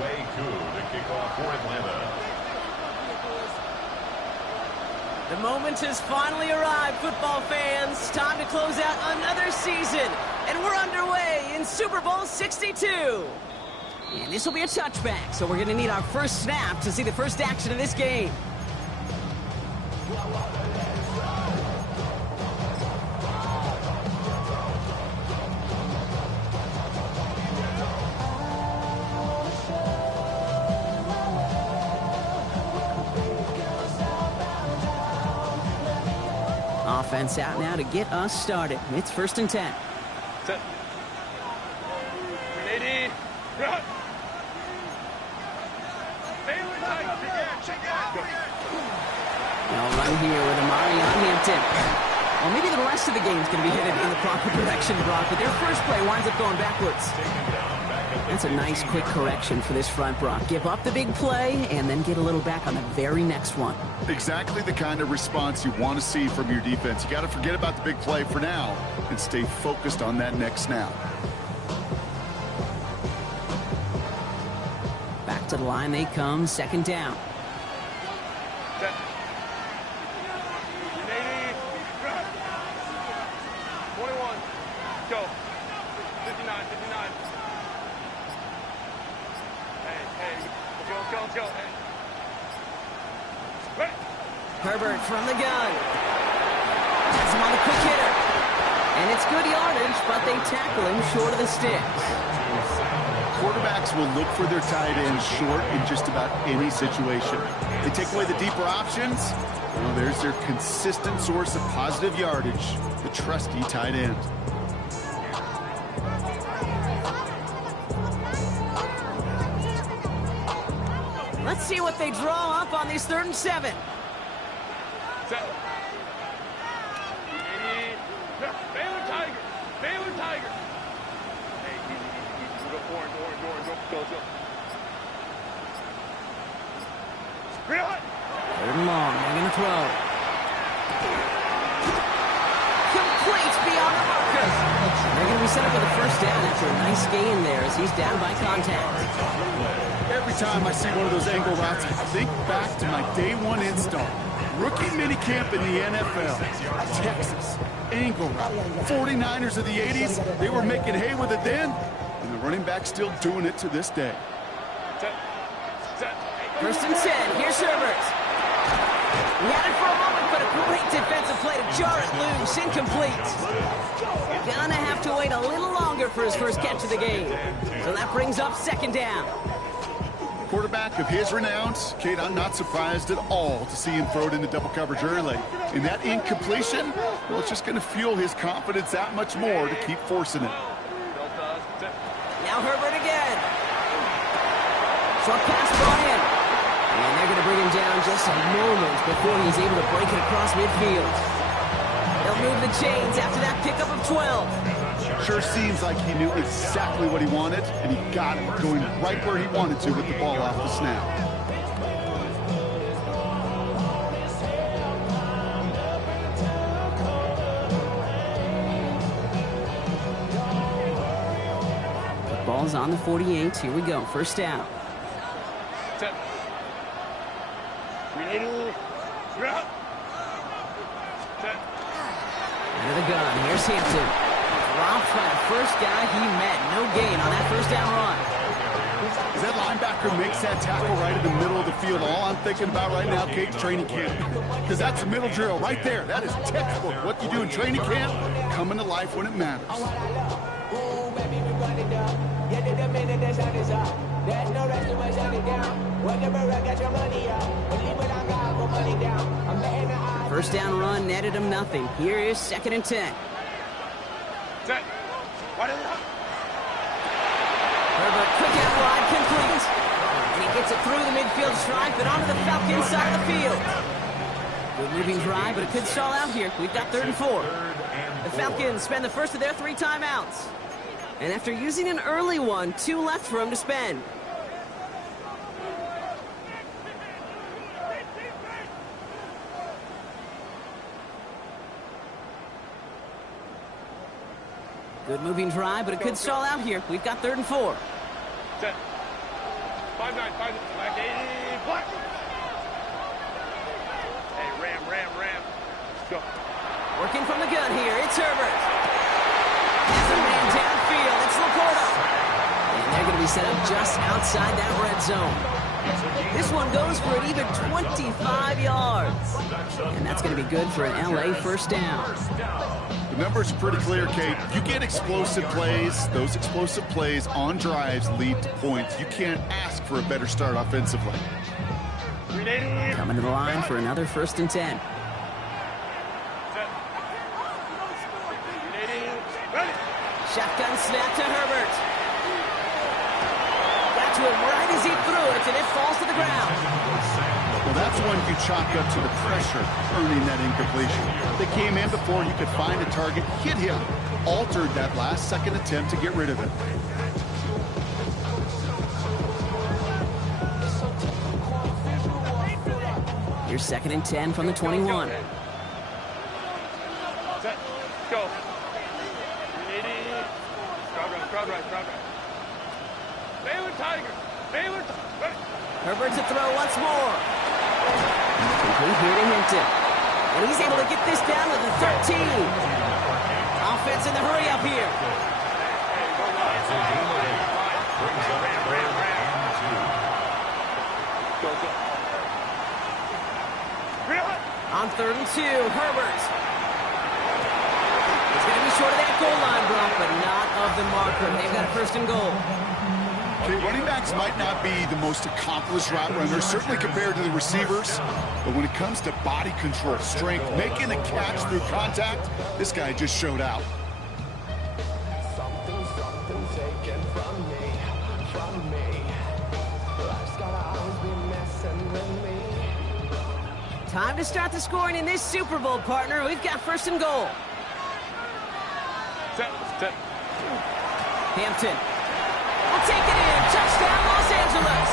way to kick off for Atlanta. The moment has finally arrived, football fans. Time to close out another season. And we're underway in Super Bowl 62. And this will be a touchback, so we're going to need our first snap to see the first action of this game. Offense out now to get us started. It's 1st and 10. Set. 80. Run. They'll run here with Amari on Hampton. Well, maybe the rest of the game's going to be headed in the proper direction, Brock, but their first play winds up going backwards. That's a nice, quick correction for this front, Brock. Give up the big play and then get a little back on the very next one. Exactly the kind of response you want to see from your defense. You got to forget about the big play for now and stay focused on that next snap. Back to the line they come, 2nd down. Set. 80. Run. 21. Go. 59. Let's go. Hey. Ready. Herbert from the gun. Has him on the quick hitter. And it's good yardage, but they tackle him short of the sticks. Quarterbacks will look for their tight end short in just about any situation. They take away the deeper options. Well, there's their consistent source of positive yardage, the trusty tight end. Let's see what they draw up on these 3rd and 7. Set. 80. Baylor Tiger. Hey, easy. Go orange. Go. Real hot. 3rd and long. They're going to throw. Complete beyond the marker. They're going to be set up with a 1st down after a nice gain there as he's down by contact. Every time I see one of those angle routes, I think back to my day 1 install. Rookie minicamp in the NFL. Texas. Angle route. 49ers of the 80s. They were making hay with it then, and the running back's still doing it to this day. Set. 1st and 10. Here's Herbert. He had it for a moment, but a great defensive play to jar it loose. Incomplete. Gonna have to wait a little longer for his first catch of the game. So that brings up 2nd down. Quarterback of his renowns, Kate, I'm not surprised at all to see him throw it into double coverage early. And that incompletion, well, it's just going to fuel his confidence that much more to keep forcing it. Now Herbert again. Short pass brought in. And they're going to bring him down just a moment before he's able to break it across midfield. They'll move the chains after that pickup of 12. Sure seems like he knew exactly what he wanted, and he got it, going right where he wanted to with the ball off the snap. The ball's on the 48. Here we go. 1st down. Set. Set. Into the gun. Here's Hampton. Dropped by the first guy he met. No gain on that 1st down run. As that linebacker makes that tackle right in the middle of the field, all I'm thinking about right now, Kate, training camp. Because that's a middle drill right there. That is textbook. What you do in training camp, coming to life when it matters. First down run netted him nothing. Here is 2nd and 10. Set. Herbert quick out wide, complete. And he gets it through the midfield stripe and onto the Falcon side of the field. Good moving drive, but it could stall out here. We've got 3rd and 4. The Falcons spend the first of their 3 timeouts. And after using an early one, 2 left for him to spend. Good moving drive, but it could stall out here. We've got 3rd and 4. Set. 5-9, black 80, black. Hey, ram. Let's go. Working from the gun here, it's Herbert. Has a man downfield, it's Laporta. And they're going to be set up just outside that red zone. This one goes for an even 25 yards. And that's going to be good for an LA first down. The numbers are pretty clear, Kate. You get explosive plays. Those explosive plays on drives lead to points. You can't ask for a better start offensively. Coming to the line for another 1st and 10. Shotgun snap to Herbert. Got to him right as he threw it, and it falls to the ground. Well, that's one you chalk up to the pressure earning that incompletion. They came in before you could find a target, hit him, altered that last-second attempt to get rid of it. Here's 2nd and 10 from the 21. Set, go. Crowd right. Baylor Tiger. Herbert to throw once more. Complete here to Hinton. And he's able to get this down to the 13. Offense in the hurry up here. On 3rd and 2, Herbert. He's going to be short of that goal line, Brock, but not of the marker. They've got a 1st and goal. Okay, running backs might not be the most accomplished route runners, certainly compared to the receivers. But when it comes to body control, strength, making a catch through contact, this guy just showed out. Something taken from me. Life's gotta always be messing with me. Time to start the scoring in this Super Bowl, partner. We've got 1st and goal. Set. Hampton will take it in. Touchdown, Los Angeles.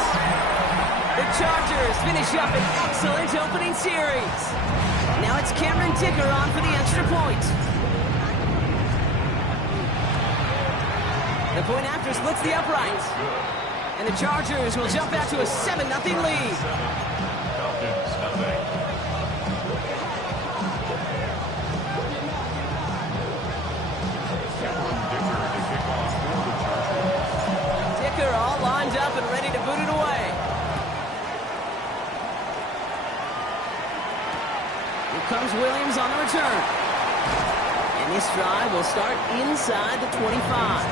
The Chargers finish up an excellent opening series. Now it's Cameron Dicker on for the extra point. The point after splits the upright. And the Chargers will jump out to a 7-0 lead. Falcons, nothing. Dicker all lined up and ready to boot it away. Here comes Williams on the return. And this drive will start inside the 25.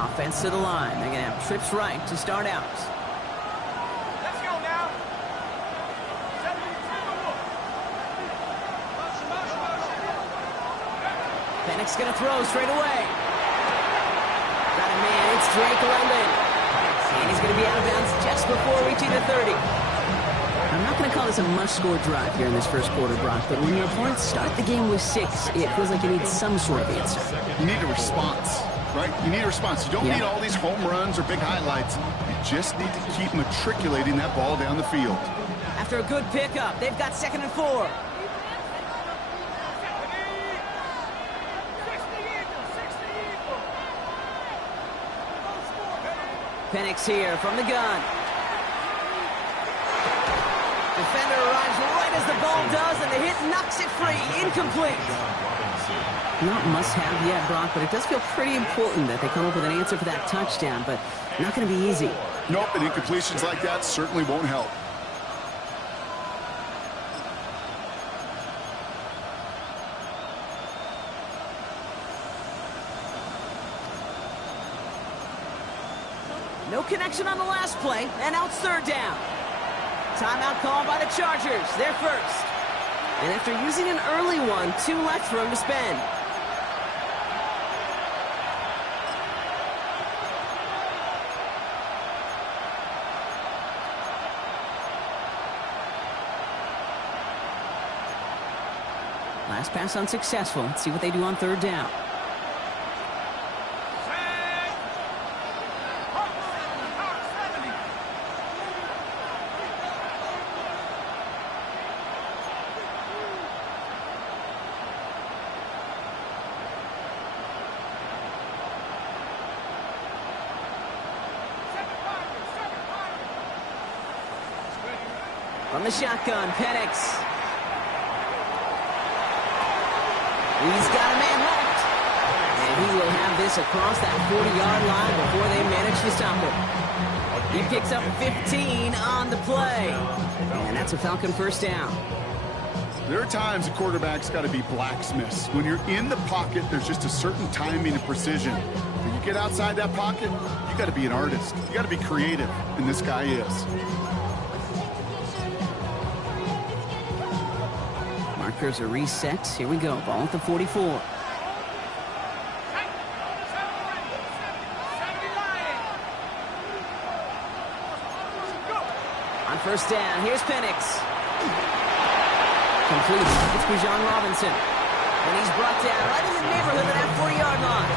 Offense to the line. They're going to have trips right to start out. Let's go now. Penix going to throw straight away. Got a man. It's Drake London. And he's going to be out of bounds just before reaching the 30. I'm not going to call this a must-score drive here in this first quarter, Brock, but when your opponents start the game with 6, it feels like you need some sort of answer. You need a response, right? You need a response. You don't need all these home runs or big highlights. You just need to keep matriculating that ball down the field. After a good pickup, they've got 2nd and 4. Penix here from the gun. Defender arrives right as the ball does, and the hit knocks it free. Incomplete. Not must-have yet, Brock, but it does feel pretty important that they come up with an answer for that touchdown, but not going to be easy. Nope, and incompletions like that certainly won't help. No connection on the last play, and now it's 3rd down. Timeout called by the Chargers. They're first. And after using an early one, 2 left for him to spend. Last pass unsuccessful. Let's see what they do on third down. From the shotgun, Penix. He's got a man left. And he will have this across that 40-yard line before they manage to stop him. He picks up 15 on the play. And that's a Falcon first down. There are times a quarterback's got to be blacksmiths. When you're in the pocket, there's just a certain timing and precision. When you get outside that pocket, you got to be an artist. You got to be creative, and this guy is. Markers are reset. Here we go. Ball at the 44. On first down, here's Penix. Complete. It's Bijan Robinson. And he's brought down right in the neighborhood of that 40-yard line.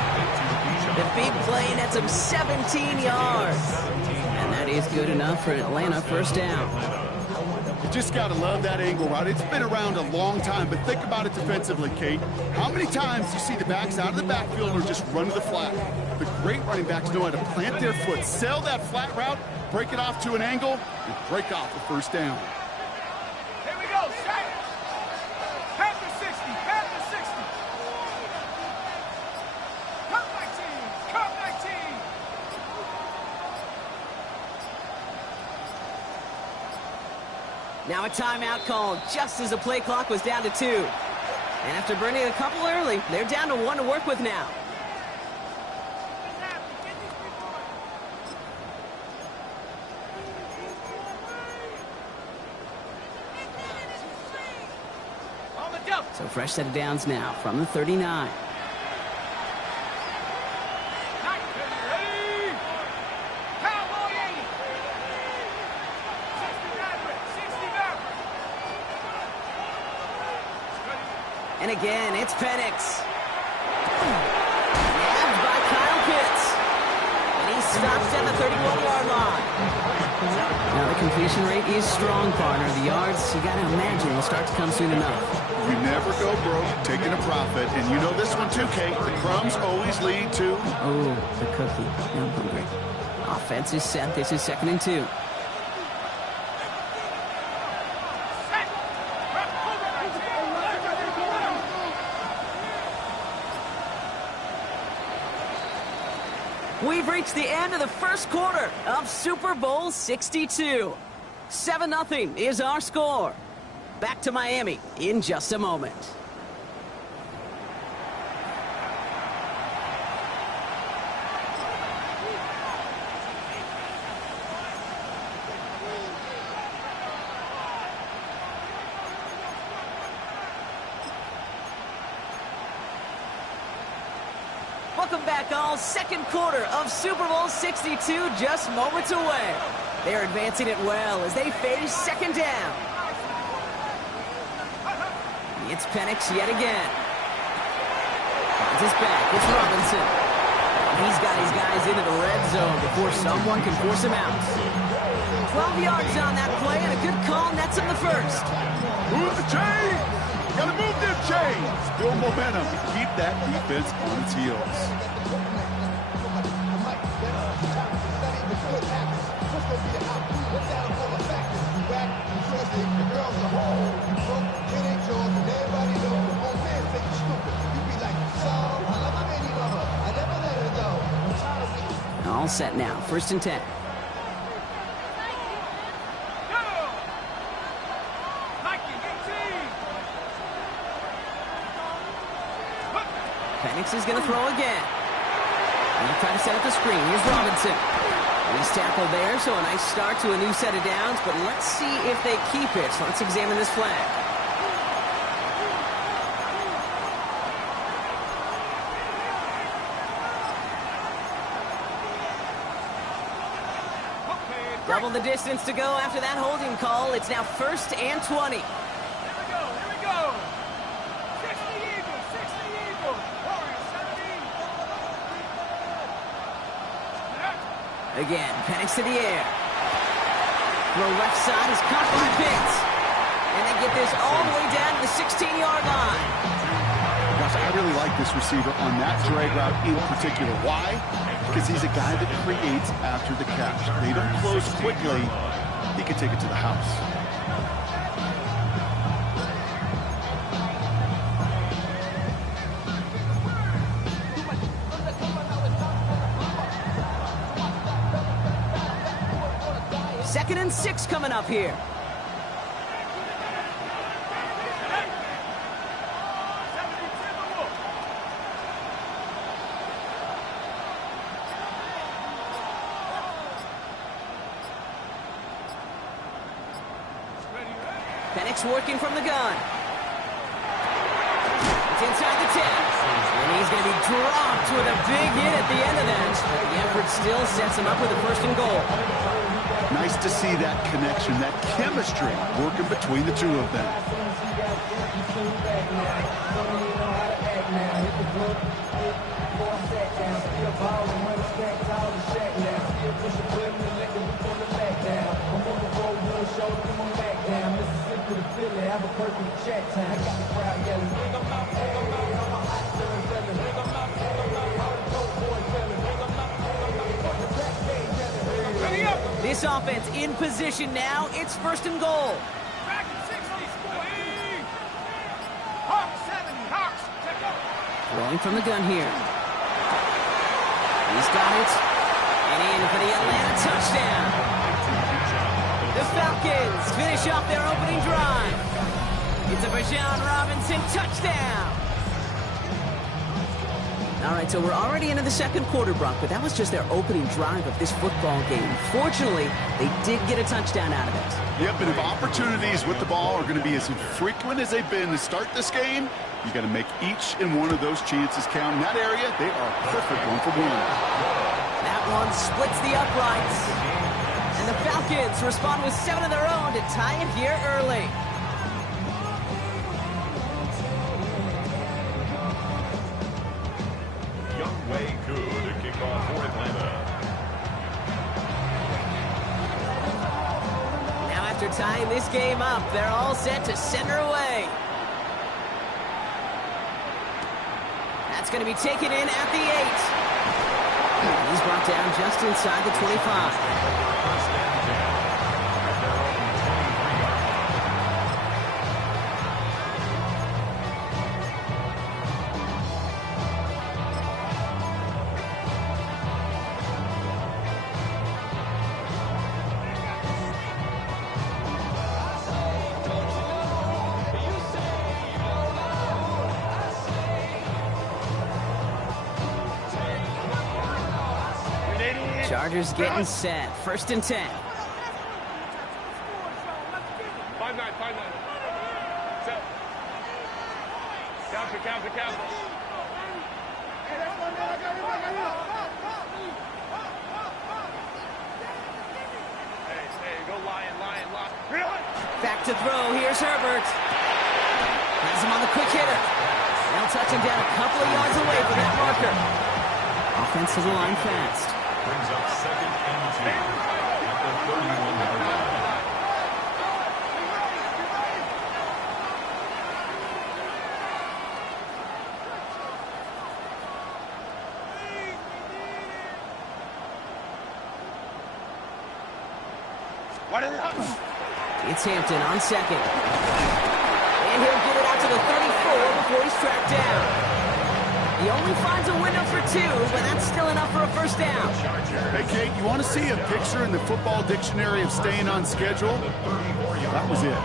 The big play nets him 17 yards. And that is good enough for Atlanta first down. You just got to love that angle route. It's been around a long time, but think about it defensively, Kate. How many times do you see the backs out of the backfield or just run to the flat? The great running backs know how to plant their foot, sell that flat route, break it off to an angle, and break off the first down. Here we go, set. Panther 60, Panther 60. Cut 19, cut 19. Now a timeout called just as the play clock was down to 2. And after burning a couple early, they're down to 1 to work with now. So fresh set of downs now from the 39. And again, it's Penix. Nabbed by Kyle Pitts. And he stops at the 31-yard line. Now the completion rate is strong, partner. The yards, you got to imagine, will start to come soon enough. You never go broke taking a profit, and you know this one too, Kate. The crumbs always lead to... Oh, the cookie. Now I'm hungry. Offense is set. This is 2nd and 2. We've reached the end of the first quarter of Super Bowl 62. 7-0 is our score. Back to Miami in just a moment. Welcome back, all. Second quarter of Super Bowl 62 just moments away. They're advancing it well as they face 2nd down. It's Penix yet again. It's back. It's Robinson. He's got his guys into the red zone before someone can force him out. 12 yards on that play, and a good call nets him the first. Move the chains! Gotta move them chains! Build momentum and keep that defense on its heels. All set now. 1st and 10. Penix is going to throw again. And he'll try to set up the screen. Here's Robinson. He's tackled there, so a nice start to a new set of downs, but let's see if they keep it. So let's examine this flag. Double the distance to go after that holding call. It's now 1st and 20. Here we go, here we go. 60, Again, Penix to the air. Throw left side is caught by Pitts. And they get this all the way down to the 16-yard line. Gosh, I really like this receiver on that drag route in particular. Why? Because he's a guy that creates after the catch. They don't close quickly. He can take it to the house. Second and 6 coming up here. Penix working from the gun. It's inside the 10. And he's going to be dropped with a big hit at the end of that. But the effort still sets him up with a 1st and goal. Nice to see that connection, that chemistry working between the two of them. This offense in position now. It's 1st and goal. Back at 60. Hawks 70. Hawks. Check up. Throwing from the gun here. He's got it. And in for the Atlanta touchdown. The Falcons finish off their opening drive. It's a Bijan Robinson touchdown. All right, so we're already into the second quarter, Brock, but that was just their opening drive of this football game. Fortunately, they did get a touchdown out of it. Yep, and if opportunities with the ball are going to be as infrequent as they've been to start this game, you got to make each and one of those chances count. In that area, they are perfect 1-for-1. That one splits the uprights. And the Falcons respond with 7 of their own to tie it here early. Way good to kick off for Atlanta. Now after tying this game up, they're all set to send her away. That's going to be taken in at the 8. He's brought down just inside the 25. Chargers getting set. 1st and 10. 5-9. Set. Counter. Hey, go lion. Back to throw. Here's Herbert. Has him on the quick hitter. They'll touch him down a couple of yards away from that marker. Offense to the line fast. Brings up 2nd and 2 at the 31-yard line. It's Hampton on 2nd. And he'll get it out to the 34 before he's tracked down. He only finds a window for 2, but that's still enough for a 1st down. Hey, Kate, you want to see a picture in the football dictionary of staying on schedule? That was it.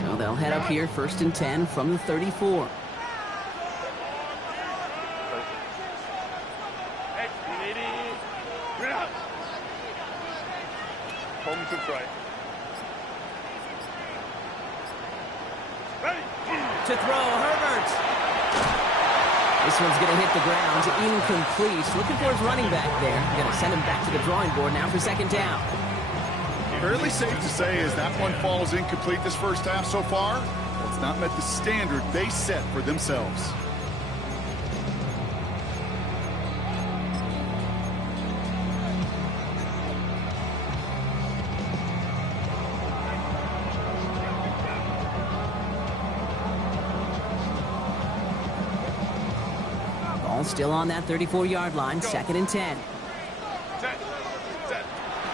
So they'll head up here 1st and 10 from the 34. Home to try. To throw, Herbert. This one's going to hit the ground. Incomplete. Looking for his running back there. Going to send him back to the drawing board now for 2nd down. Fairly safe to say as that one falls incomplete this first half so far, It's not met the standard they set for themselves. Ball still on that 34-yard line, 2nd and 10.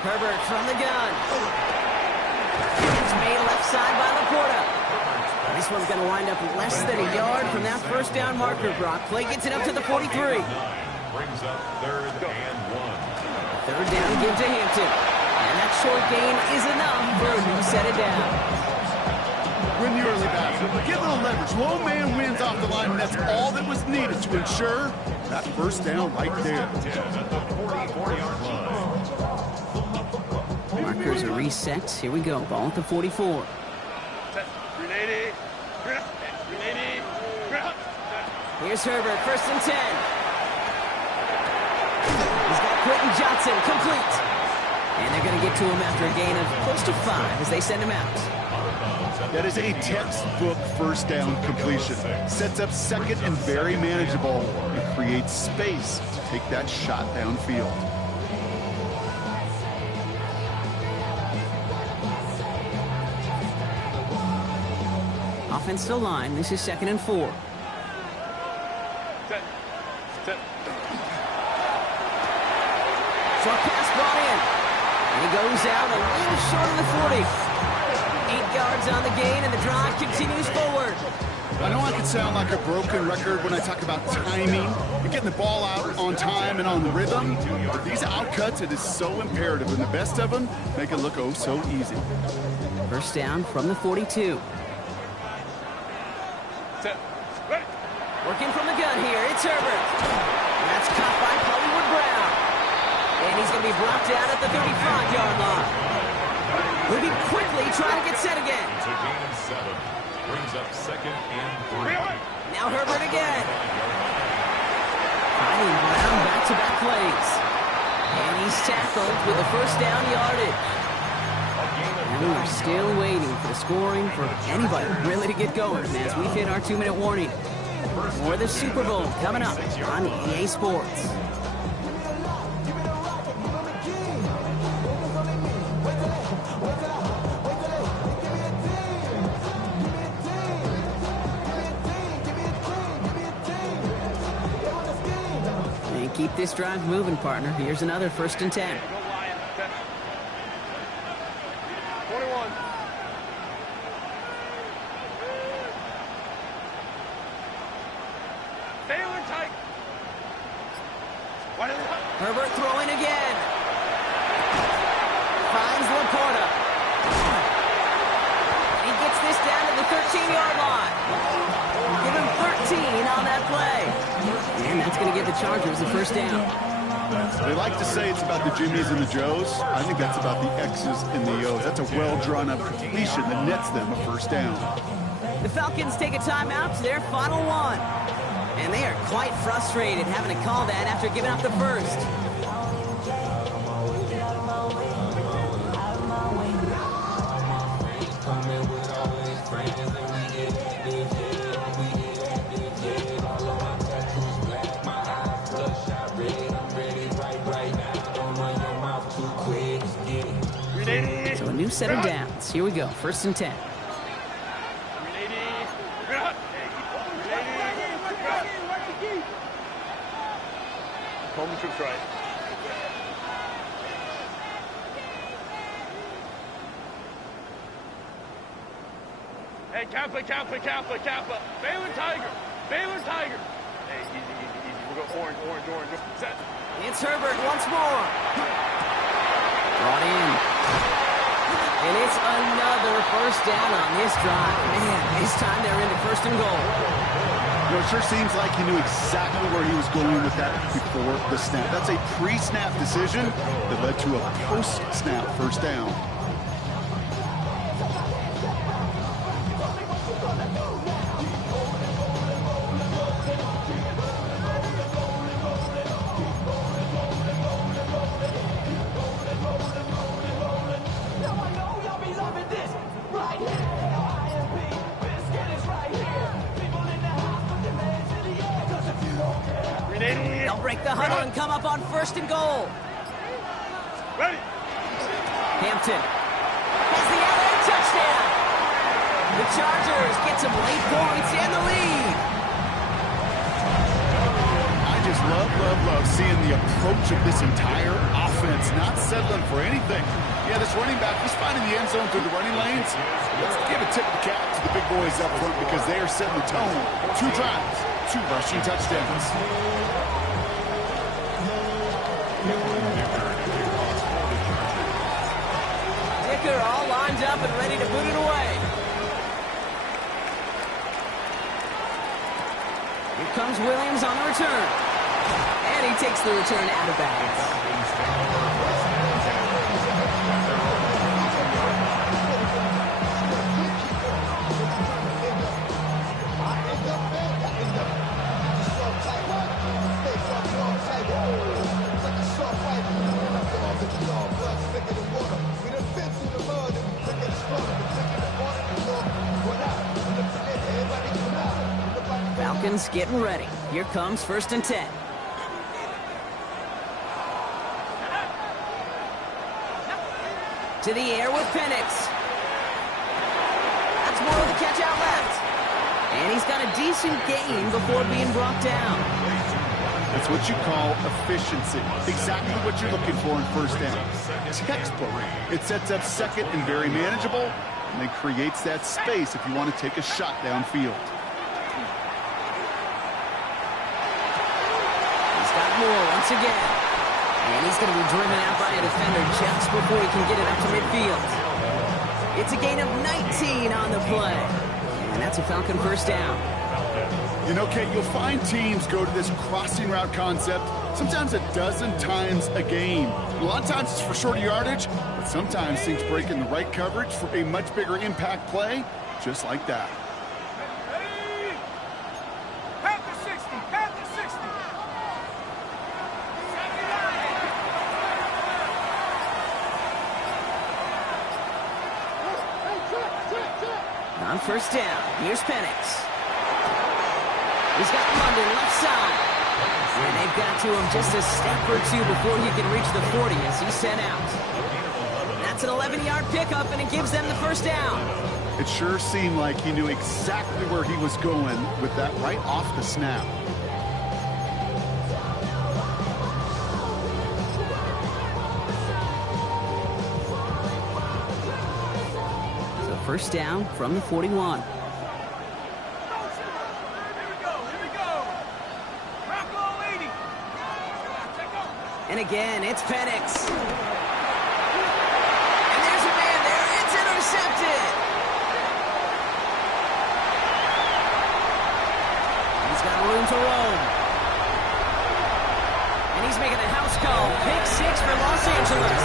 Herbert from the gun. It's made left side by Laporta. This one's going to wind up less than a yard from that first down marker, Brock. Play gets it up to the 43. Brings up 3rd and 1. Third down gives to Hampton. And that short gain is enough for who set it down. Win the early battle. Get a little leverage. Low man wins off the line, and that's all that was needed to ensure that first down right there. At the 44-yard line. Markers are reset. Here we go. Ball at the 44. Here's Herbert, 1st and 10. He's got Quentin Johnson, complete. And they're going to get to him after a gain of close to 5 as they send him out. That is a textbook first down completion. Sets up 2nd and very manageable and creates space to take that shot downfield. Offensive line, this is 2nd and 4. Short pass brought in. And he goes out a little short of the 40. 8 yards on the gain, and the drive continues forward. I know I can sound like a broken record when I talk about timing and getting the ball out on time and on rhythm, but these outcuts, it is so imperative, and the best of them make it look oh so easy. First down from the 42. Working from the gun here, it's Herbert. That's caught by Hollywood Brown. And he's going to be brought down at the 35-yard line. Moving quickly, trying to get set again. To gain of 7. Brings up 2nd and 3. Now Herbert again. Finding Brown back-to-back plays. And he's tackled with the first down yardage. And we're still waiting for the scoring for anybody really to get going as we've hit our 2-minute warning. More the Super Bowl coming up on EA Sports. And keep this drive moving, partner. Here's another 1st and 10. Herbert throwing again. Finds Laporta. He gets this down to the 13-yard line. Give him 13 on that play. And that's going to give the Chargers the first down. They like to say it's about the Jimmies and the Joes. I think that's about the X's and the O's. That's a well-drawn-up completion that nets them a first down. The Falcons take a timeout to their final one. And they are quite frustrated having to call that after giving up the first. So a new set of downs. Here we go. 1st and 10. Home troops right. Hey, Kappa. Baylor Tiger. Hey, easy. We'll go orange. Set. It's Herbert once more. Brought in. And it's another first down on this drive. Man, this time they're into 1st and goal. You know, it sure seems like he knew exactly where he was going with that before the snap. That's a pre-snap decision that led to a post-snap first down. They'll break the huddle and come up on 1st and goal. Ready. Hampton has the LA touchdown. The Chargers get some late points and the lead. I just love seeing the approach of this entire offense, not settling for anything. Yeah, this running back was finding the end zone through the running lanes. Let's give a tip of the cap to the big boys up front because they are setting the tone. 2 drives, 2 rushing touchdowns. Dicker all lined up and ready to boot it away. Here comes Williams on the return. And he takes the return out of bounds. Falcons getting ready. Here comes 1st and 10. To the air with Penix. That's more of the catch out left. And he's got a decent gain before being brought down. That's what you call efficiency. Exactly what you're looking for in 1st down. Textbook. It sets up 2nd and very manageable, and it creates that space if you want to take a shot downfield. Moore once again. And he's going to be driven out by a defender just before he can get it up to midfield. It's a gain of 19 on the play. And that's a Falcon 1st down. You know, Kate, you'll find teams go to this crossing route concept sometimes a dozen times a game. A lot of times it's for shorter yardage, but sometimes things break in the right coverage for a much bigger impact play, just like that. Ready. Panther 60. Panther 60. On 1st down, here's Penix. He's got London left side. And they've got to him just a step or 2 before he can reach the 40 as he's sent out. That's an 11-yard pickup, and it gives them the 1st down. It sure seemed like he knew exactly where he was going with that right off the snap. So 1st down from the 41. And again, it's Penix. And there's a man there. It's intercepted. He's got room to roam. And he's making a house call. Pick 6 for Los Angeles.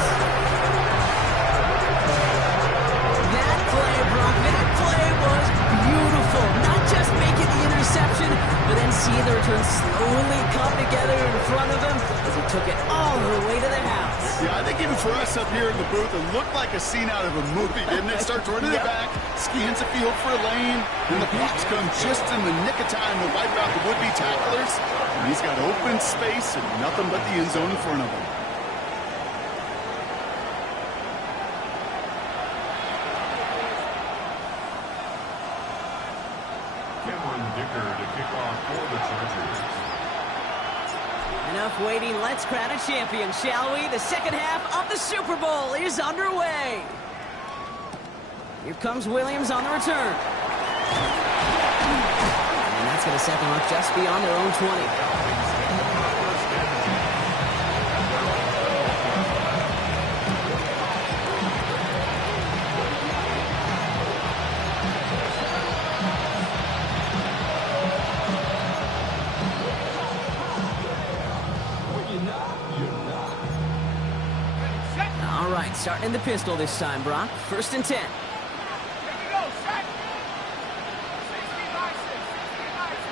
That play, Brock, that play was beautiful. Not just making the interception, but then seeing the return slowly come together in front of him as he took it all the way to the house. Yeah, I think even for us up here in the booth, it looked like a scene out of a movie, didn't it? Starts running it back, scans the field for a lane, and the blocks come just in the nick of time to wipe out the would-be tacklers. And he's got open space and nothing but the end zone in front of him. To kick off for the Chargers. Enough waiting. Let's crown a champion, shall we? The 2nd half of the Super Bowl is underway. Here comes Williams on the return. And that's going to set them up just beyond their own 20. Starting in the pistol this time, Brock. 1st and 10. Here we go, set. 60 by 6. 60 by 6.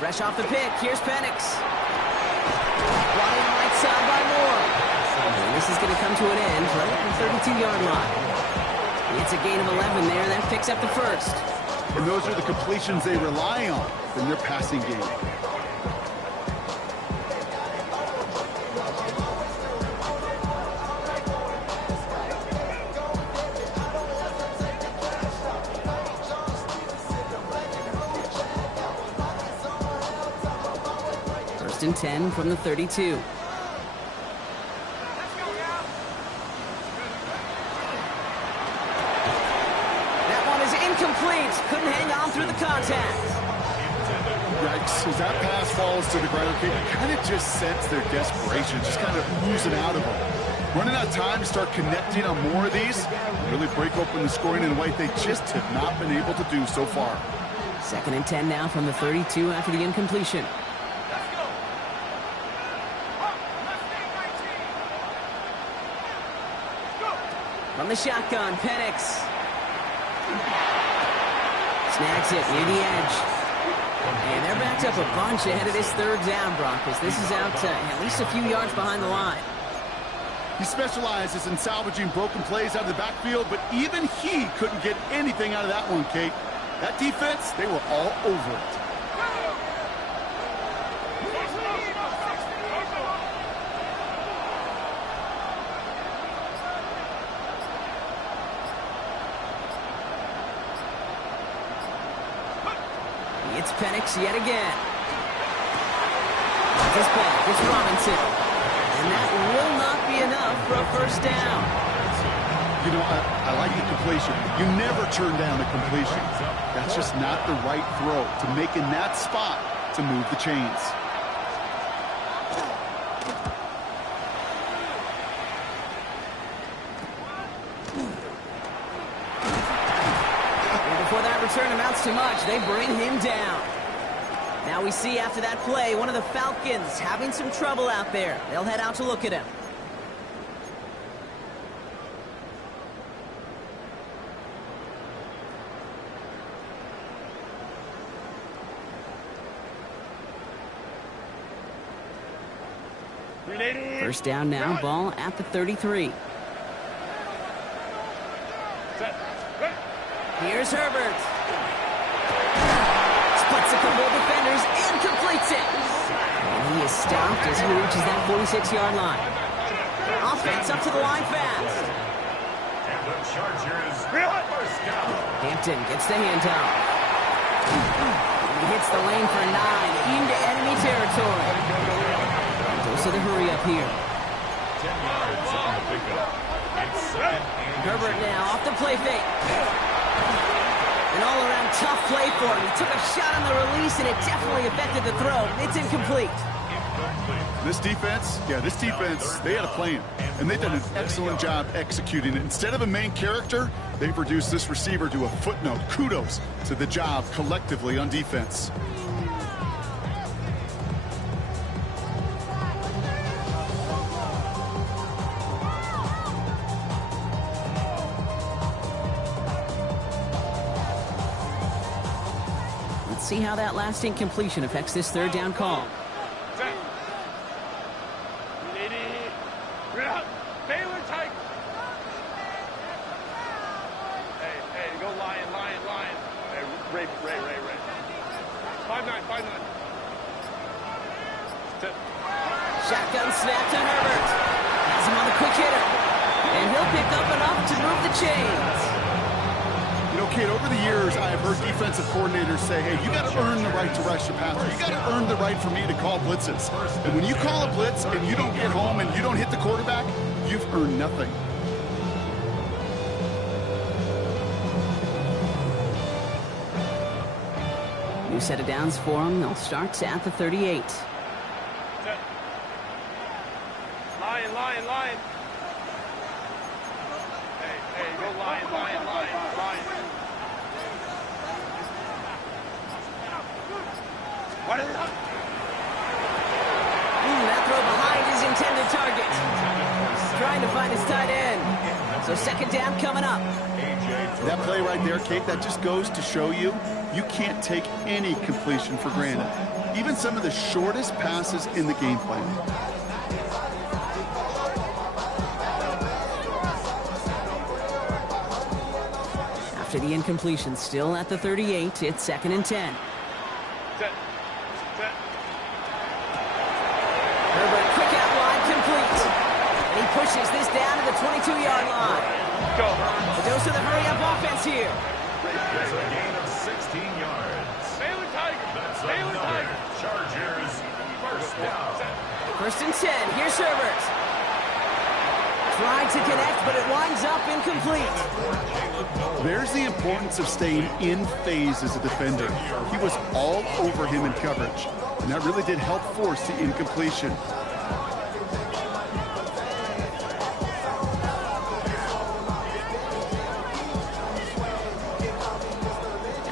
Fresh off the pick, here's Penix. Brought in right side by Moore. And this is going to come to an end right at the 32-yard line. It's a gain of 11 there. That picks up the first. And those are the completions they rely on in their passing game. First and 10 from the 32. Incomplete. Couldn't hang on through the contact. Yikes. As that pass falls to the ground, you kind of just sense their desperation, just kind of oozing out of them. Running out of time to start connecting on more of these, really break open the scoring in a way they just have not been able to do so far. Second and 10 now from the 32 after the incompletion. From the shotgun, Penix. Snags it near the edge. And they're backed up a bunch ahead of this third down, Broncos. This is out at least a few yards behind the line. He specializes in salvaging broken plays out of the backfield, but even he couldn't get anything out of that one, Kate. That defense, they were all over it. It's Penix yet again. This back, it's Robinson. And that will not be enough for a first down. You know, I like the completion. You never turn down a completion. That's just not the right throw to make in that spot to move the chains. Before that return amounts to much, they bring him down. Now we see after that play, one of the Falcons having some trouble out there. They'll head out to look at him. First down now, ball at the 33. Here's Herbert. Splits a couple of defenders and completes it. And he is stopped as he reaches that 46-yard line. Offense up to the line fast. And the Chargers first down. Hampton gets the handoff. He hits the lane for 9 into enemy territory. Goes to the hurry up here. 10 yards on the pickup. It's second and Herbert now off the play fake. An all-around tough play for him. He took a shot on the release, and it definitely affected the throw. It's incomplete. This defense, they had a plan, and they've done an excellent job executing it. Instead of a main character, they've reduced this receiver to a footnote. Kudos to the job collectively on defense. See how that last incompletion affects this third down call. Baylor tight. Hey, go Lion. Hey, Ray. 5'9". Shotgun snap to Herbert. Has him on the quick hitter. And he'll pick up enough to move the chains. You know, Kate, over the years, I have heard defensive coordinators say, hey, you got to earn the right to rush your passer. You got to earn the right for me to call blitzes. And when you call a blitz and you don't get home and you don't hit the quarterback, you've earned nothing. New set of downs for them. They'll start at the 38. Lion. Hey, go Lion. What is it? That throw behind his intended target. Trying to find his tight end. So second down coming up. That play right there, Kate, that just goes to show you You can't take any completion for granted, even some of the shortest passes in the game plan. After the incompletion, still at the 38, it's 2nd and 10. Herbert, quick out wide, complete. And he pushes this down to the 22-yard line. Go. A dose of the hurry-up offense here. It's a gain of 16 yards. Baylor Tigers. That's Baylor another Tigers. Chargers first down. 1st and 10. Here's Herbert. Tried to connect, but it winds up incomplete. There's the importance of staying in phase as a defender. He was all over him in coverage, and that really did help force the incompletion.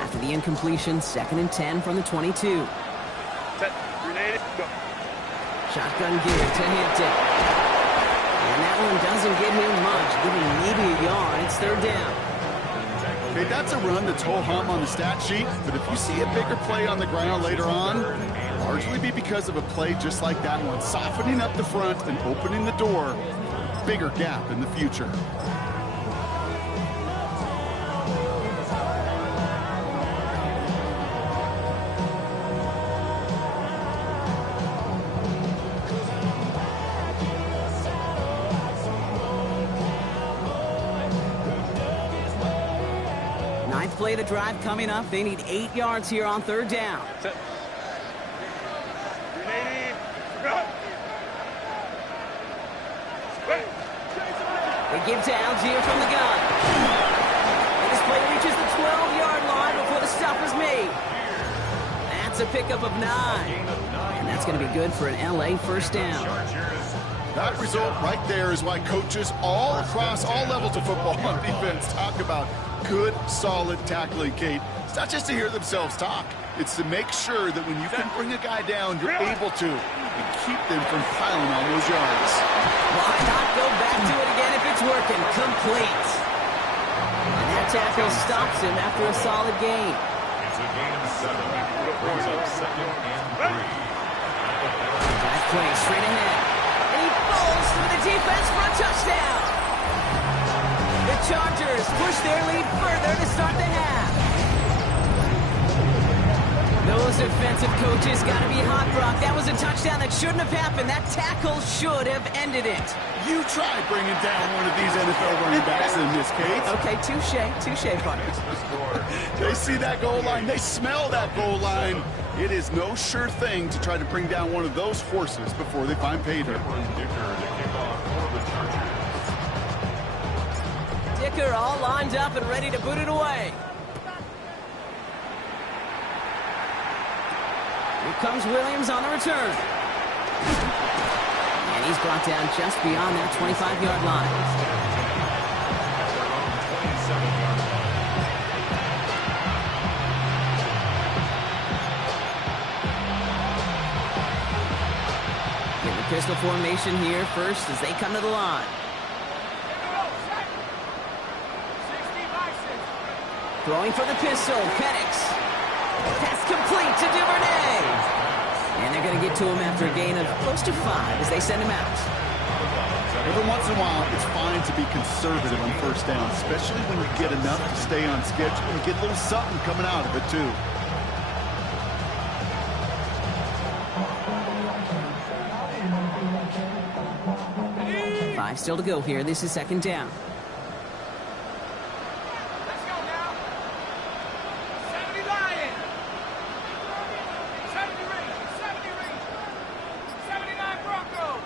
After the incompletion, 2nd and 10 from the 22. Set. Grenade. Go. Shotgun give to Hampton. And that one doesn't give him much, giving maybe a yard. It's 3rd down. Okay, that's a run that's ho-hum on the stat sheet, but if you see a bigger play on the ground later on, largely be because of a play just like that one, softening up the front and opening the door, bigger gap in the future. Play the drive coming up. They need 8 yards here on 3rd down. Set. Grenade. Go. Wait. They give to Algier from the gun. And this play reaches the 12-yard line before the stop is made. That's a pickup of 9. And that's going to be good for an LA first down. That result right there is why coaches all across all levels of football on defense talk about good, solid tackling, Kate. It's not just to hear themselves talk. It's to make sure that when you can bring a guy down, you're able to and keep them from piling on those yards. Why not go back to it again if it's working? Complete. And that tackle stops him after a solid gain. It's a gain of 7. Brings up 2nd and 3. That play straight ahead. And he falls through the defense for a touchdown. The Chargers push their lead further to start the half. Those defensive coaches got to be hot, Brock. That was a touchdown that shouldn't have happened. That tackle should have ended it. You try bringing down one of these NFL running backs in this case. Okay, touche, partner. They see that goal line. They smell that goal line. It is no sure thing to try to bring down one of those horses before they find pay dirt. Dicker all lined up and ready to boot it away. Here comes Williams on the return. And he's brought down just beyond that 25-yard line. In the pistol formation here first as they come to the line. Throwing for the pistol, Penix. Pass complete to Duvernay. And they're going to get to him after a gain of close to 5 as they send him out. Every once in a while, it's fine to be conservative on first down, especially when you get enough to stay on schedule and get a little something coming out of it, too. Five still to go here. This is 2nd down. Let's go now. 70 Lion. 70 Rangers. 70 Rangers. 79 Broncos.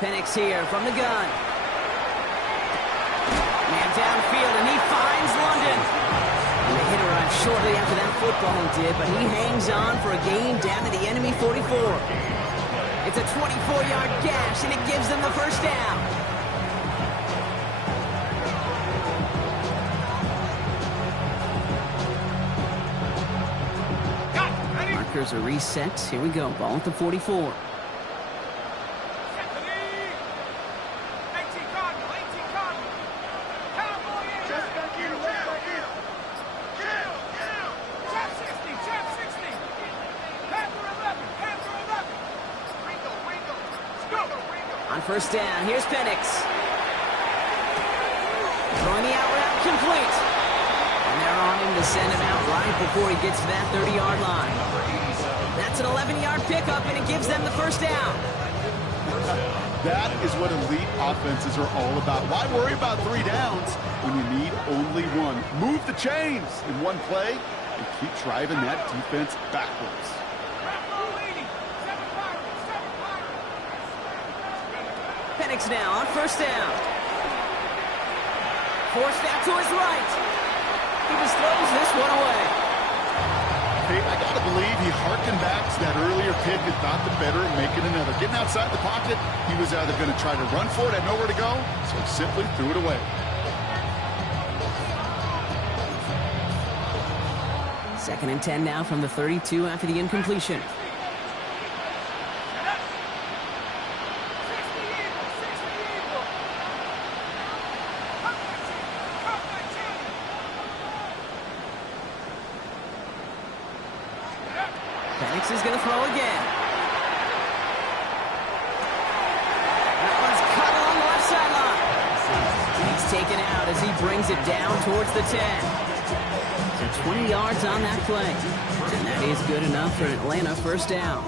Penix here from the gun. Man downfield, and he finds London. And the hit arrived shortly after that football did, but he hangs on for a gain down to the enemy 44. It's a 24-yard gash, and it gives them the first down. Markers are reset. Here we go. Ball at the 44. first down. Here's Penix. Throwing the out route complete. And they're on him to send him out right before he gets to that 30-yard line. That's an 11-yard pickup, and it gives them the first down. That is what elite offenses are all about. Why worry about 3 downs when you need only one? Move the chains in one play and keep driving that defense backwards. Penix now on first down. Forced out to his right. He just throws this one away. Hey, I got to believe he harkened back to that earlier pick and thought the better of making another. Getting outside the pocket, he was either going to try to run for it, had nowhere to go, so he simply threw it away. Second and 10 now from the 32 after the incompletion. Penix is going to throw again. That one's cut along the left sideline. He's taken out as he brings it down towards the 10. So 20 yards on that play. And that is good enough for an Atlanta first down.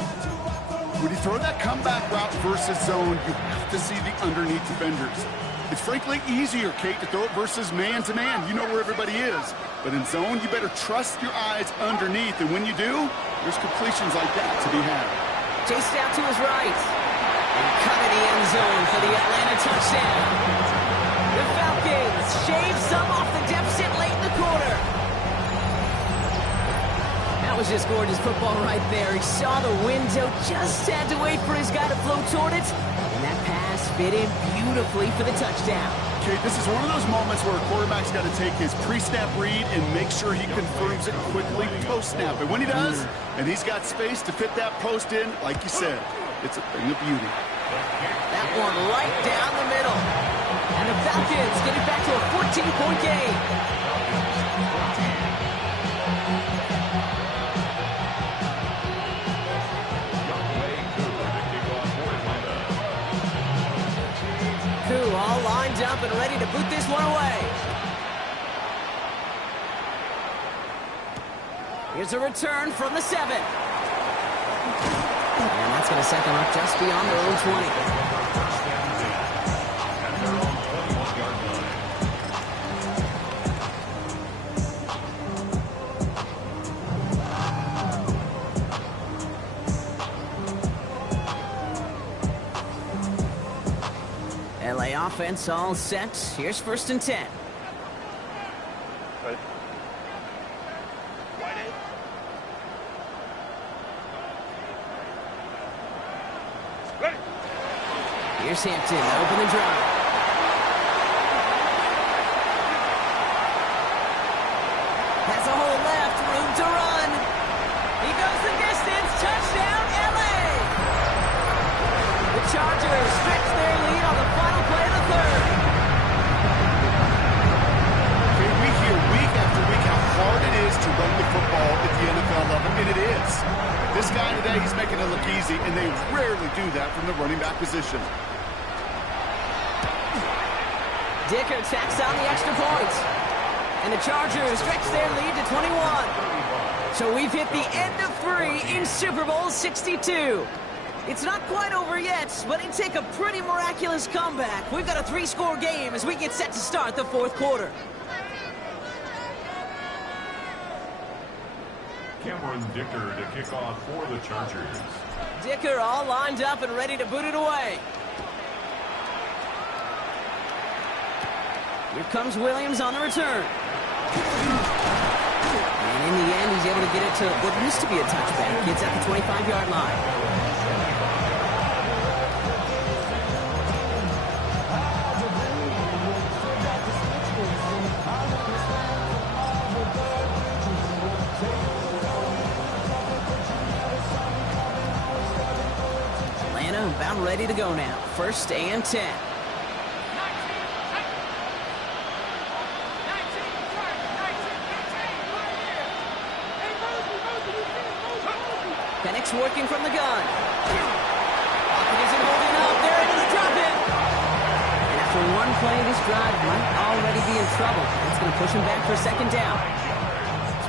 When you throw that comeback route versus zone, you have to see the underneath defenders. It's frankly easier, Kate, to throw it versus man-to-man. You know where everybody is. But in zone, you better trust your eyes underneath. And when you do, there's completions like that to be had. Chased out to his right. And cut in the end zone for the Atlanta touchdown. The Falcons shave some off the deficit late in the quarter. That was just gorgeous football right there. He saw the window, just had to wait for his guy to flow toward it. And that pass fit in beautifully for the touchdown. Okay, this is one of those moments where a quarterback's got to take his pre-snap read and make sure he confirms it quickly post-snap. And when he does, and he's got space to fit that post in, like you said, it's a thing of beauty. That one right down the middle. And the Falcons get it back to a 14-point game. All lined up and ready to boot this one away. Here's a return from the 7. And that's going to set them up just beyond their own 20. LA offense all set. Here's first and 10. Right. Here's Hampton, open the drive. Has a hole left, room to run. He goes the distance, touchdown LA! The Chargers stretch their lead on the final play of the third. Okay, we hear week after week how hard it is to run the football at the NFL level, and it is. This guy today, he's making it look easy, and they rarely do that from the running back position. Dicker tacks on the extra point. And the Chargers stretch their lead to 21. So we've hit the end of 3 in Super Bowl 62. It's not quite over yet, but it take a pretty miraculous comeback. We've got a 3-score game as we get set to start the fourth quarter. Cameron Dicker to kick off for the Chargers. Dicker all lined up and ready to boot it away. Here comes Williams on the return. And in the end, he's able to get it to what used to be a touchback. Gets at the 25-yard line. Atlanta about ready to go now. First and 10. Penix working from the gun. Pocket isn't holding up. They're into the drop-in. After one play, this drive might already be in trouble. It's going to push him back for a second down.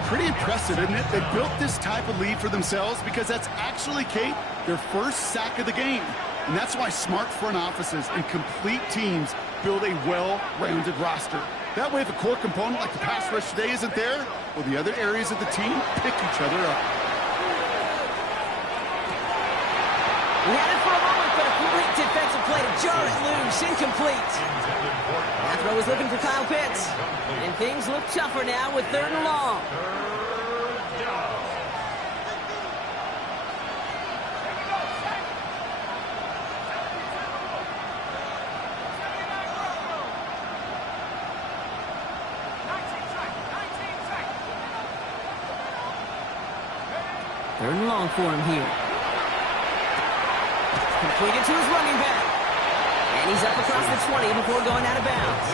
Pretty impressive, isn't it? They built this type of lead for themselves because that's actually, Kate, their first sack of the game. And that's why smart front offices and complete teams build a well-rounded roster. That way, if a core component like the pass rush today isn't there, well, the other areas of the team pick each other up. He had it for a moment, but a complete defensive play to jar it loose. Incomplete. That throw was looking for Kyle Pitts. And things look tougher now with 3rd and long. Third and long for him here. Completed to his running back. And he's up across the 20 before going out of bounds.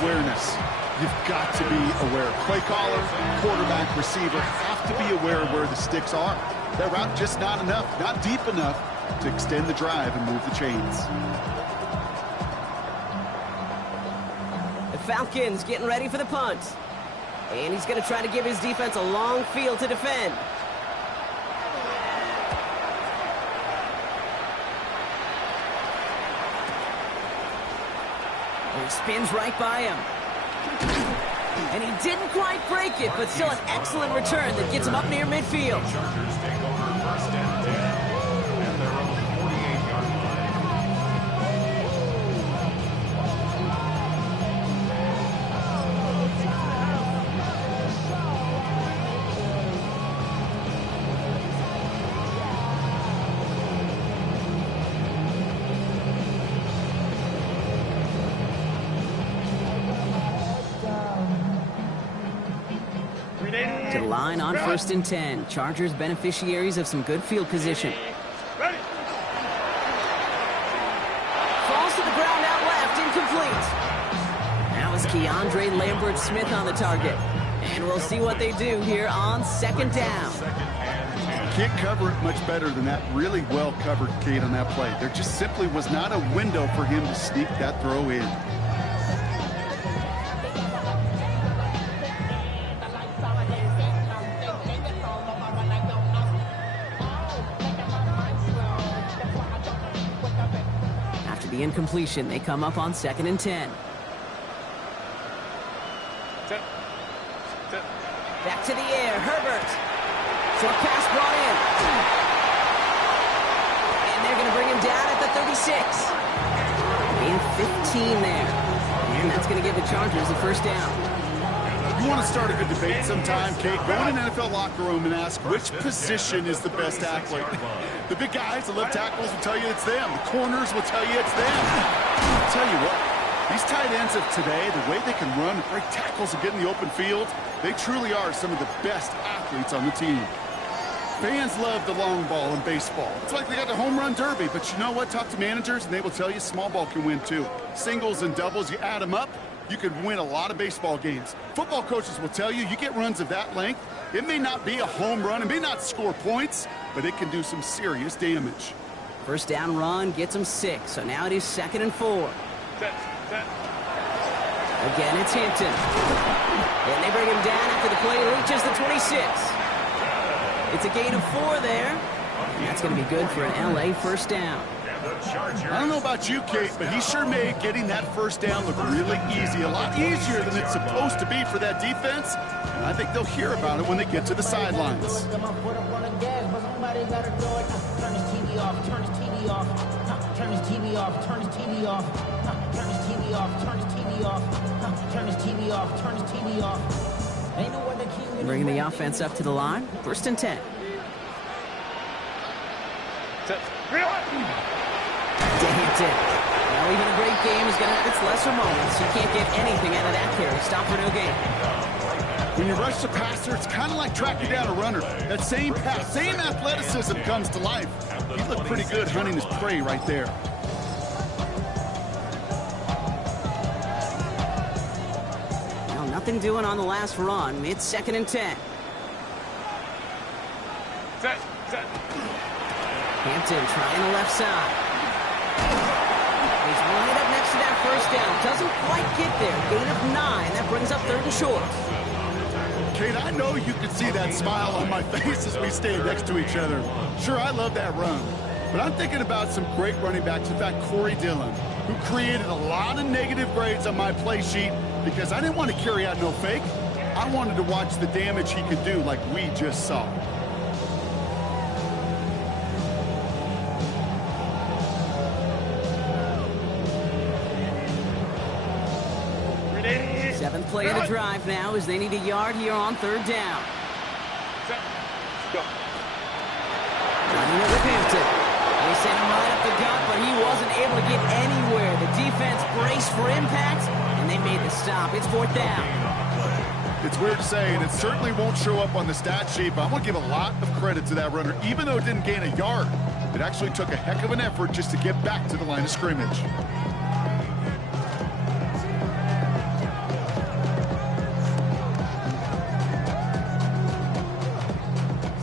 Awareness. You've got to be aware. Play caller, quarterback, receiver have to be aware of where the sticks are. That route just not enough, not deep enough to extend the drive and move the chains. The Falcons getting ready for the punt. And he's going to try to give his defense a long field to defend. He spins right by him. And he didn't quite break it, but still an excellent return that gets him up near midfield. Chargers take over 1st and 10. And they're on the 48-yard line. To the line on 1st and 10. Chargers beneficiaries of some good field position. Ready. Falls to the ground out left, incomplete. That was Keandre Lambert-Smith on the target. And we'll see what they do here on 2nd down. Can't cover it much better than that. Really well covered, Kate, on that play. There just simply was not a window for him to sneak that throw in. After the incompletion, they come up on 2nd and 10. Back to the air, Herbert. Short pass brought in. And they're going to bring him down at the 36. Gain 15 there. And that's going to give the Chargers the 1st down. You want to start a good debate sometime, Kate? Go in an NFL locker room and ask which position is the best athlete. The big guys, the left tackles will tell you it's them. The corners will tell you it's them. I'll tell you what, these tight ends of today, the way they can run, break tackles, and get in the open field, they truly are some of the best athletes on the team. Fans love the long ball in baseball. It's like they got the home run derby, but you know what? Talk to managers, and they will tell you small ball can win too. Singles and doubles, you add them up, you can win a lot of baseball games. Football coaches will tell you, you get runs of that length, it may not be a home run, it may not score points, but it can do some serious damage. 1st down run gets him 6, so now it is 2nd and 4. Again, it's Hampton. And they bring him down after the play reaches the 26. It's a gain of 4 there. And that's going to be good for an LA 1st down. I don't know about you, Kate, but he sure made getting that 1st down look really easy. A lot easier than it's supposed to be for that defense. And I think they'll hear about it when they get to the sidelines. Bringing the offense up to the line. 1st and 10. To Hampton. Well, even a great game is going to have its lesser moments. You can't get anything out of that carry. Stop for no gain. When you rush the passer, it's kind of like tracking down a runner. That same pass, same athleticism comes to life. He looked pretty good hunting his prey right there. Well, nothing doing on the last run. It's 2nd and 10. Set. Hampton trying the left side. He's right up next to that first down. Doesn't quite get there. Gain of 9. That brings up 3rd and short. Kate, I know you can see that smile on my face as we stand next to each other. Sure, I love that run. But I'm thinking about some great running backs. In fact, Corey Dillon, who created a lot of negative grades on my play sheet because I didn't want to carry out no fake. I wanted to watch the damage he could do like we just saw. Seventh play of the drive now as they need a yard here on 3rd down. Running it with Hampton. They sent him right up the gut, but he wasn't able to get anywhere. The defense braced for impact, and they made the stop. It's 4th down. It's weird to say, and it certainly won't show up on the stat sheet, but I want to give a lot of credit to that runner. Even though it didn't gain a yard, it actually took a heck of an effort just to get back to the line of scrimmage.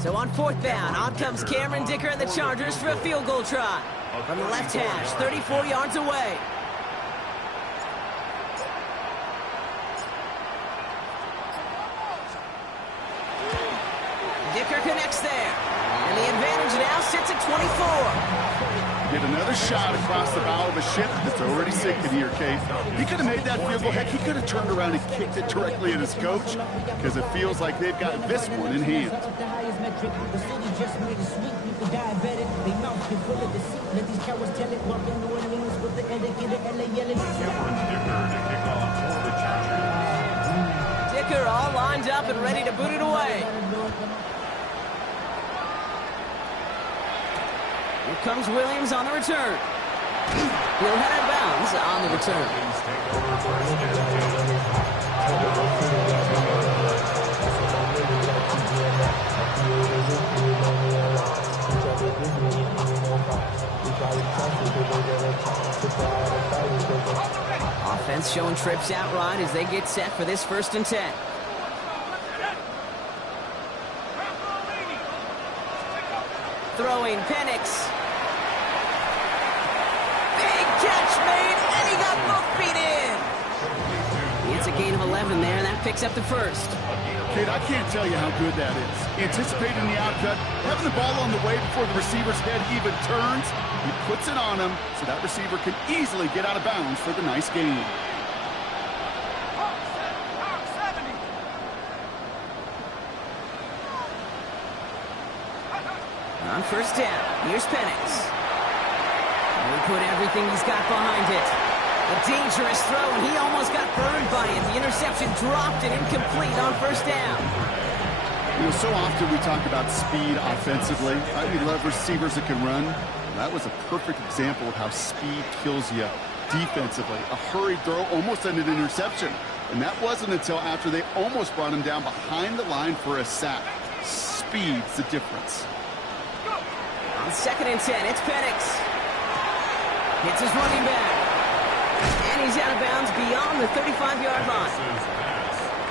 So on 4th down, out comes Cameron Dicker and the Chargers for a field goal try. From the left hash, 34 yards away. Dicker connects there. And the advantage now sits at 24. Get another shot across the bow of a ship that's already sinking here, Kate. He could have made that field goal. Heck, he could have turned around and kicked it directly at his coach because it feels like they've got this one in hand. Dicker all lined up and ready to boot it away. Here comes Williams on the return. He'll head out of bounds on the return. Offense showing trips out right as they get set for this 1st and 10. Throwing Penix. Big catch made, and he got both feet in. It's a gain of 11 there, and that picks up the 1st. Kate, I can't tell you how good that is. Anticipating the outcut, having the ball on the way before the receiver's head even turns, he puts it on him so that receiver can easily get out of bounds for the nice gain. On 1st down, here's Penix. He put everything he's got behind it. A dangerous throw, and he almost got burned by it. The interception dropped and incomplete on 1st down. You know, so often we talk about speed offensively. We love receivers that can run. Well, that was a perfect example of how speed kills you defensively. A hurried throw almost ended an interception. And that wasn't until after they almost brought him down behind the line for a sack. Speed's the difference. On 2nd and 10, it's Penix. Hits his running back. And he's out of bounds beyond the 35-yard line.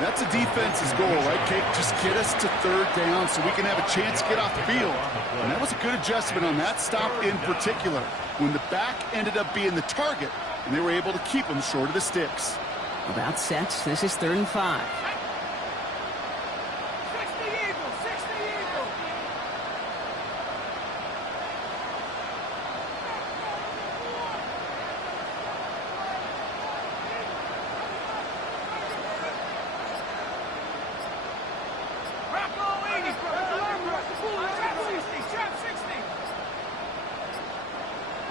That's a defense's goal, right, Kate? Just get us to 3rd down so we can have a chance to get off the field. And that was a good adjustment on that stop in particular, when the back ended up being the target, and they were able to keep him short of the sticks. About set. This is 3rd and 5.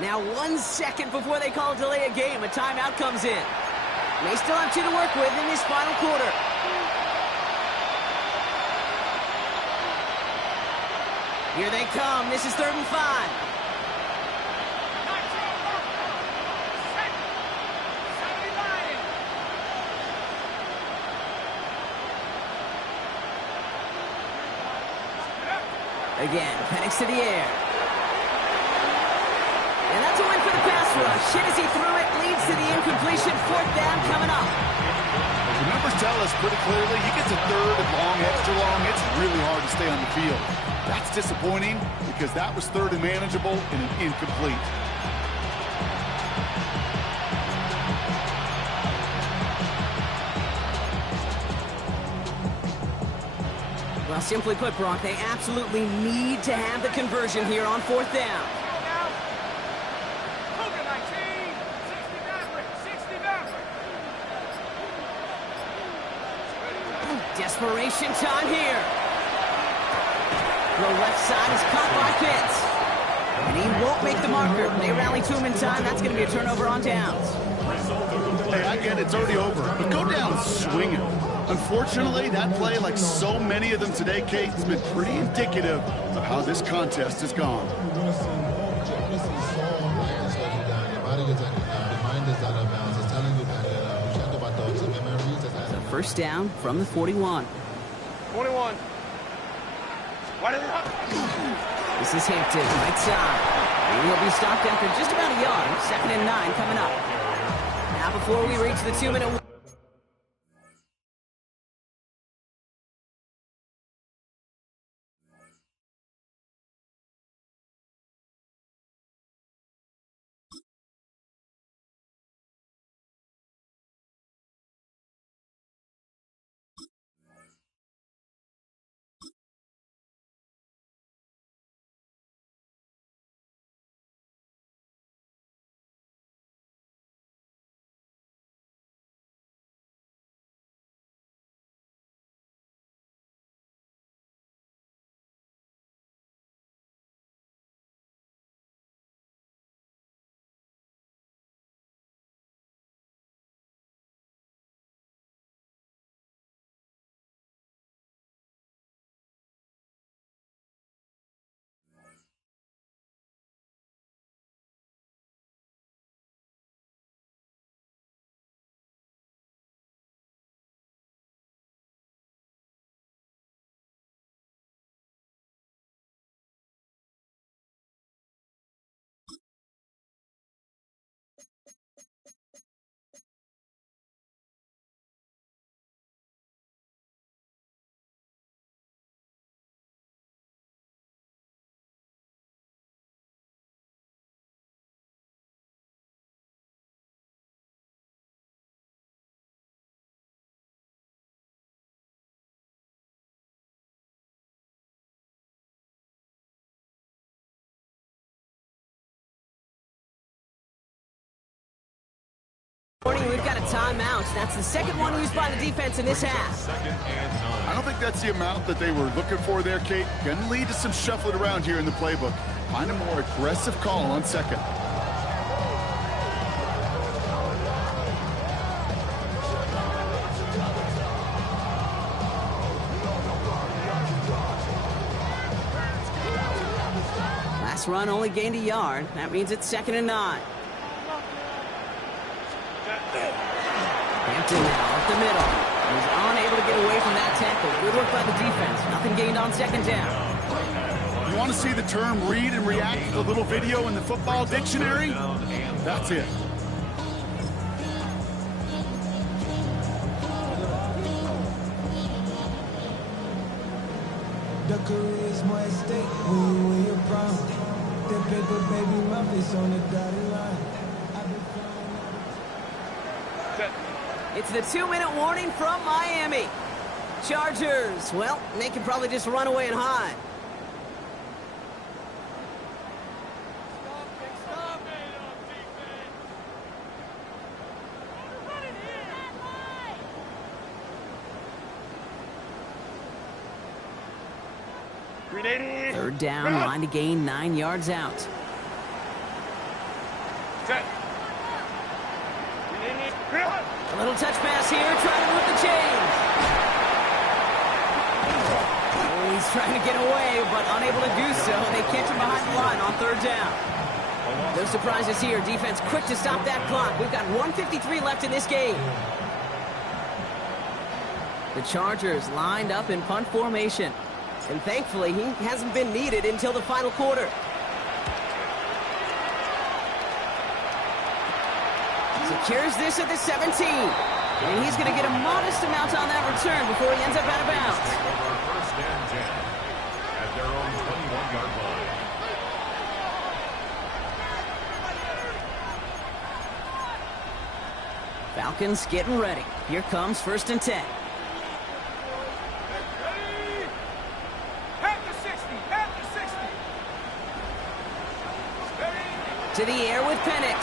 Now 1 second before they call delay a game, a timeout comes in. They still have 2 to work with in this final quarter. Here they come. This is 3rd and 5. Again, Penix to the air. And that's a win for the pass rush. Hit as he threw it, leads to the incompletion. 4th down coming up. The numbers tell us pretty clearly, you get to 3rd and long, extra long, it's really hard to stay on the field. That's disappointing because that was 3rd and manageable and an incomplete. Well, simply put, Brock, they absolutely need to have the conversion here on 4th down. Cougar 19, 60 Maverick, 60 Maverick. Desperation time here. The left side is caught by Pitts. And he won't make the marker. They rally to him in time. That's going to be a turnover on downs. Hey, I get it. It's already over. But go down swinging. Unfortunately, that play, like so many of them today, Kate, has been pretty indicative of how this contest has gone. So first down from the 41. 21. What is it? This is Hampton, right side. And he'll be stopped after just about a yard. 2nd and 9 coming up. Now before we reach the 2-minute... We've got a timeout. That's the second one used by the defense in this half. I don't think that's the amount that they were looking for there, Kate. Going to lead to some shuffling around here in the playbook. Find a more aggressive call on 2nd. Last run only gained a yard. That means it's 2nd and 9. Hampton now up the middle. He's unable to get away from that tackle. Good work by the defense. Nothing gained on 2nd down. You want to see the term read and react to the little video in the football dictionary? That's it. The career's more at stake when you're proud. The paper, baby, my face on the dotted line. It's the 2-minute warning from Miami. Chargers, well, they can probably just run away and hide. Stop it on defense. Grenade. 3rd down, line to gain 9 yards out. Set. Grenade. Grenade. A little touch pass here, trying to move the chains. Oh, he's trying to get away, but unable to do so. They catch him behind the line on 3rd down. No surprises here. Defense quick to stop that clock. We've got 1:53 left in this game. The Chargers lined up in punt formation. And thankfully, he hasn't been needed until the final quarter. Secures this at the 17. And he's going to get a modest amount on that return before he ends up out of bounds. 1st and 10 at their own 21-yard line. Falcons getting ready. Here comes 1st and 10. To the air with Penix.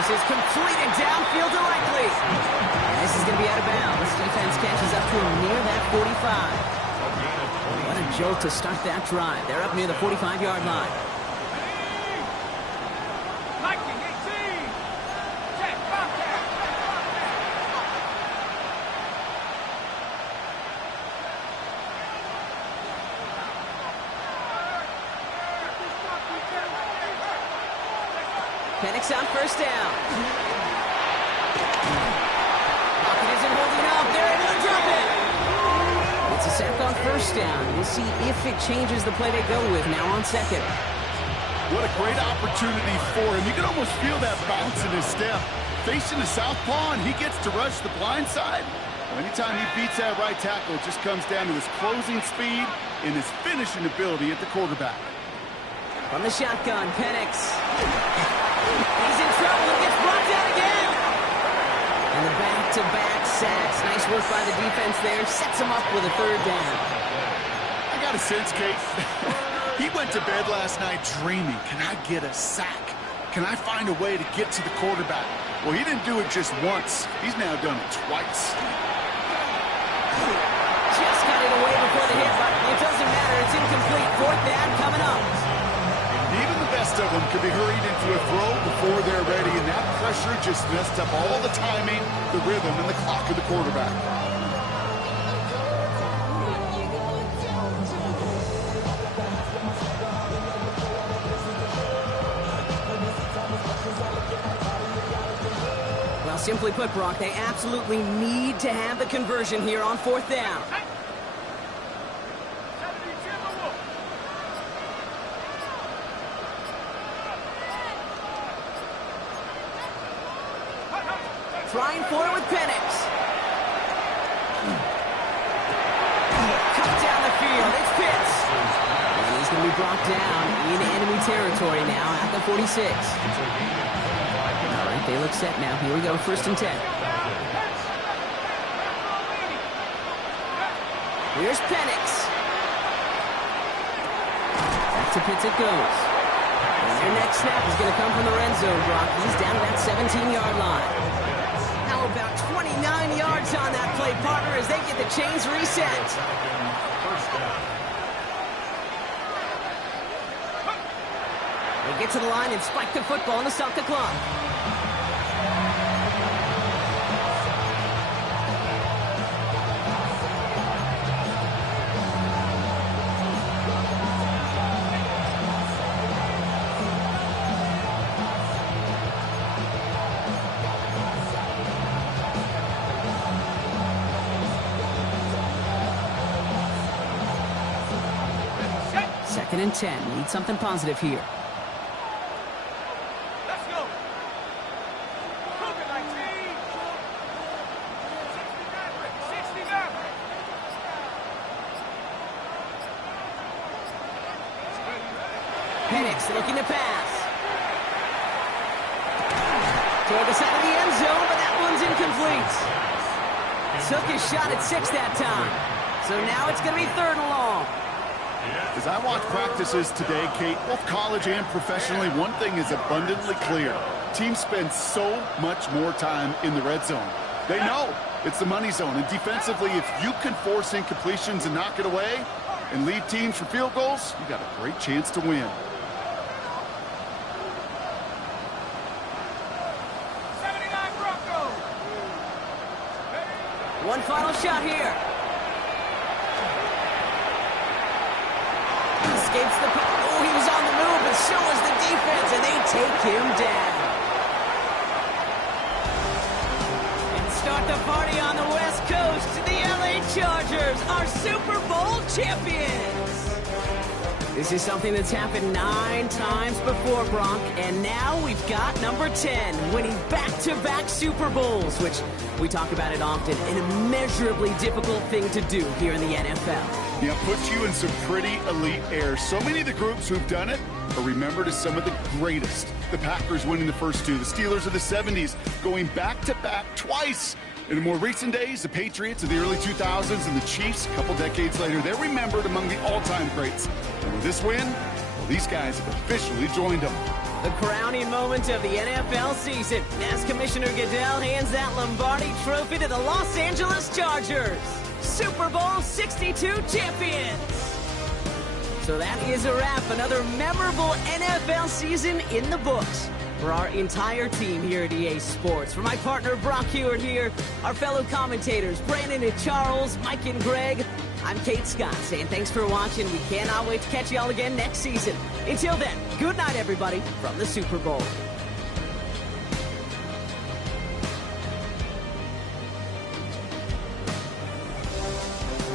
This is completed downfield to Likely. And this is going to be out of bounds. This defense catches up to him near that 45. What a jolt to start that drive. They're up near the 45-yard line. Lightning 18. Check, contact. Penix on first down. Pocket isn't holding up. They're able to drop it. It's a sack on first down. We'll see if it changes the play they go with now on second. What a great opportunity for him. You can almost feel that bounce in his step. Facing the southpaw, and he gets to rush the blind side. Well, anytime he beats that right tackle, it just comes down to his closing speed and his finishing ability at the quarterback. From the shotgun, Penix. He's in trouble and gets brought down again. And the back-to-back sacks. Nice work by the defense there. Sets him up with a third down. I got a sense, Kate. He went to bed last night dreaming, can I get a sack? Can I find a way to get to the quarterback? Well, he didn't do it just once. He's now done it twice. Just got it away before the hit, but it doesn't matter. It's incomplete. Fourth down coming up. Even the best of them could be hurried into a throw before they're ready, and that pressure just messed up all the timing, the rhythm, and the clock of the quarterback. Well, simply put, Brock, they absolutely need to have the conversion here on fourth down. Trying for it with Penix. Cut down the field. It's Pitts. And he's going to be brought down in enemy territory now at the 46. All right, they look set now. Here we go, 1st and 10. Here's Penix. Back to Pitts it goes. And their next snap is going to come from the red zone, Brock. He's down to that 17-yard line. Now about 29 yards on that play, partner, as they get the chains reset. They get to the line and spike the football and stop the clock. Second and 10. Need something positive here. Let's go. Cook it, 19. 69. Penix looking to pass. Toward the side of the end zone, but that one's incomplete. Took his shot at 6 that time. So now it's going to be 3rd and long. As I watch practices today, Kate, both college and professionally, one thing is abundantly clear. Teams spend so much more time in the red zone. They know it's the money zone. And defensively, if you can force incompletions and knock it away and lead teams for field goals, you got a great chance to win. 79 Broncos. One final shot here. Escapes the... Oh, he was on the move, but so was the defense, and they take him down. And start the party on the West Coast. The LA Chargers are Super Bowl champions. This is something that's happened 9 times before, Brock, and now we've got number 10, winning back-to-back Super Bowls, which we talk about it often, an immeasurably difficult thing to do here in the NFL. Yeah, puts you in some pretty elite air. So many of the groups who've done it are remembered as some of the greatest. The Packers winning the first 2, the Steelers of the 70s going back-to-back twice. In the more recent days, the Patriots of the early 2000s and the Chiefs a couple decades later, they're remembered among the all-time greats. And with this win, these guys have officially joined them. The crowning moment of the NFL season, as Commissioner Goodell hands that Lombardi Trophy to the Los Angeles Chargers, Super Bowl 62 champions. So that is a wrap. Another memorable NFL season in the books for our entire team here at EA Sports. For my partner Brock Hewitt here, our fellow commentators Brandon and Charles, Mike and Greg, I'm Kate Scott saying thanks for watching. We cannot wait to catch y'all again next season. Until then, good night everybody from the Super Bowl.